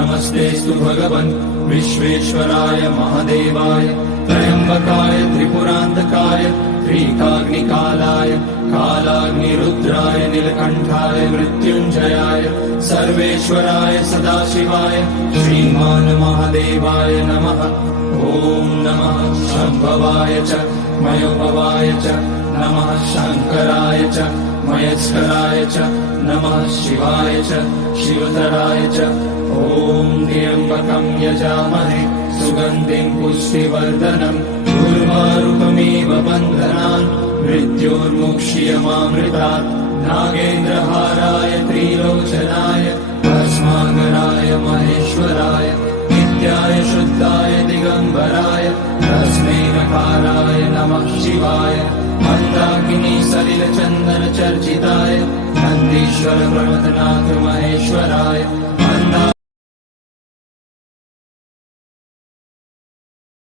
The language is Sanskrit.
नमस्तेऽस्तु भगवन् विश्वेश्वराय महादेवाय त्र्यम्बकाय त्रिपुरान्तकाय त्रिकाग्निकालाय कालाग्निरुद्राय नीलकण्ठाय मृत्युञ्जयाय सर्वेश्वराय सदाशिवाय श्रीमान् महादेवाय नमः। ॐ नमः शम्भवाय च मयोभवाय च नमः शङ्कराय च मयस्कराय च नमः शिवाय च शिवतराय च। ॐ त्र्यम्बकं यजामहे सुगन्धिं पुष्टिवर्धनम् उर्वारुकमिव बन्धनान् मृत्योर्मुक्ष्यमामृतात्। नागेन्द्रहाराय त्रिलोचनाय भस्माकराय महेश्वराय नित्याय शुद्धाय दिगम्बराय तस्मै नकाराय नमः शिवाय। मन्दाकिनी सलिलचन्दन चर्चिताय नन्दीश्वर प्रमथनाथ महेश्वराय